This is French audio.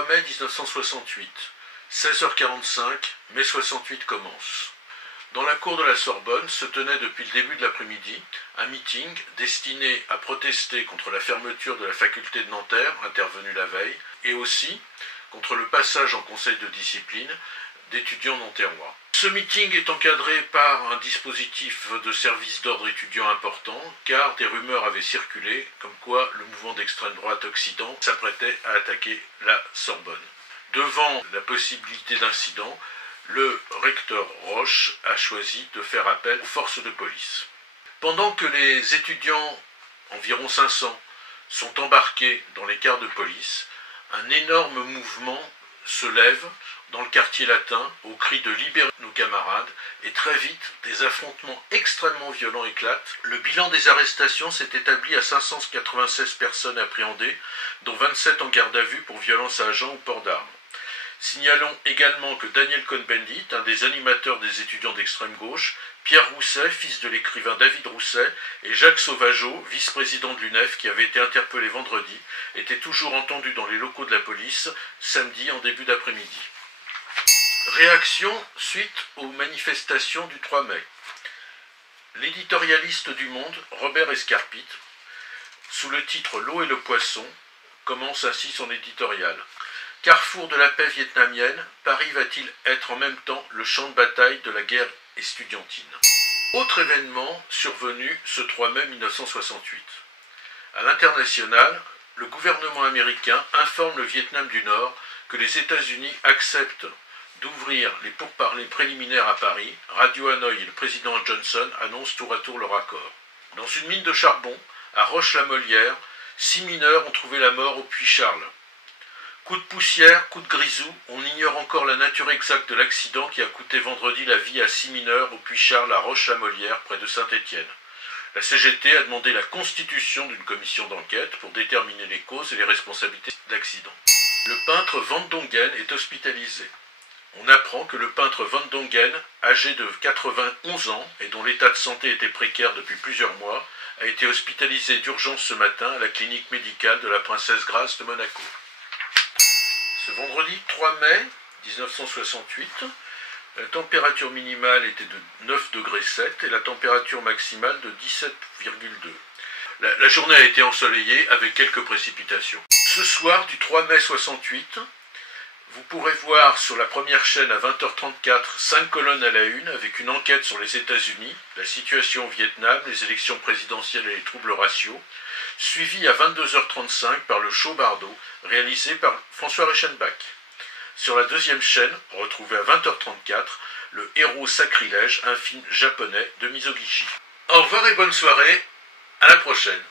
3 mai 1968, 16h45, mai 68 commence. Dans la cour de la Sorbonne se tenait depuis le début de l'après-midi un meeting destiné à protester contre la fermeture de la faculté de Nanterre, intervenue la veille, et aussi contre le passage en conseil de discipline d'étudiants nanterrois. Ce meeting est encadré par un dispositif de service d'ordre étudiant important, car des rumeurs avaient circulé comme quoi le mouvement d'extrême droite Occident s'apprêtait à attaquer la Sorbonne. Devant la possibilité d'incident, le recteur Roche a choisi de faire appel aux forces de police. Pendant que les étudiants, environ 500, sont embarqués dans les cars de police, un énorme mouvement se lève dans le quartier latin au cri de « Libérez nos camarades » et très vite, des affrontements extrêmement violents éclatent. Le bilan des arrestations s'est établi à 596 personnes appréhendées, dont 27 en garde à vue pour violence à agent ou port d'armes. Signalons également que Daniel Cohn-Bendit, un des animateurs des étudiants d'extrême gauche, Pierre Rousset, fils de l'écrivain David Rousset, et Jacques Sauvageau, vice-président de l'UNEF, qui avait été interpellé vendredi, étaient toujours entendus dans les locaux de la police, samedi en début d'après-midi. Réaction suite aux manifestations du 3 mai. L'éditorialiste du Monde, Robert Escarpit, sous le titre « L'eau et le poisson », commence ainsi son éditorial. Carrefour de la paix vietnamienne, Paris va-t-il être en même temps le champ de bataille de la guerre estudiantine? Autre événement survenu ce 3 mai 1968. À l'international, le gouvernement américain informe le Vietnam du Nord que les États-Unis acceptent d'ouvrir les pourparlers préliminaires à Paris. Radio Hanoï et le président Johnson annoncent tour à tour leur accord. Dans une mine de charbon, à Roche-la-Molière, 6 mineurs ont trouvé la mort au puits Charles. Coup de poussière, coup de grisou, on ignore encore la nature exacte de l'accident qui a coûté vendredi la vie à 6 mineurs au puits Charles à Roche-la-Molière, près de Saint-Étienne. La CGT a demandé la constitution d'une commission d'enquête pour déterminer les causes et les responsabilités de l'accident. Le peintre Van Dongen est hospitalisé. On apprend que le peintre Van Dongen, âgé de 91 ans et dont l'état de santé était précaire depuis plusieurs mois, a été hospitalisé d'urgence ce matin à la clinique médicale de la Princesse Grace de Monaco. Ce vendredi 3 mai 1968, la température minimale était de 9,7 degrés et la température maximale de 17,2. La journée a été ensoleillée avec quelques précipitations. Ce soir du 3 mai 68, vous pourrez voir sur la première chaîne à 20h34 5 colonnes à la une avec une enquête sur les États-Unis, la situation au Vietnam, les élections présidentielles et les troubles raciaux, suivi à 22h35 par le show Bardo, réalisé par François Reichenbach. Sur la deuxième chaîne, retrouvée à 20h34, le héros sacrilège, un film japonais de Mizoguchi. Au revoir et bonne soirée, à la prochaine.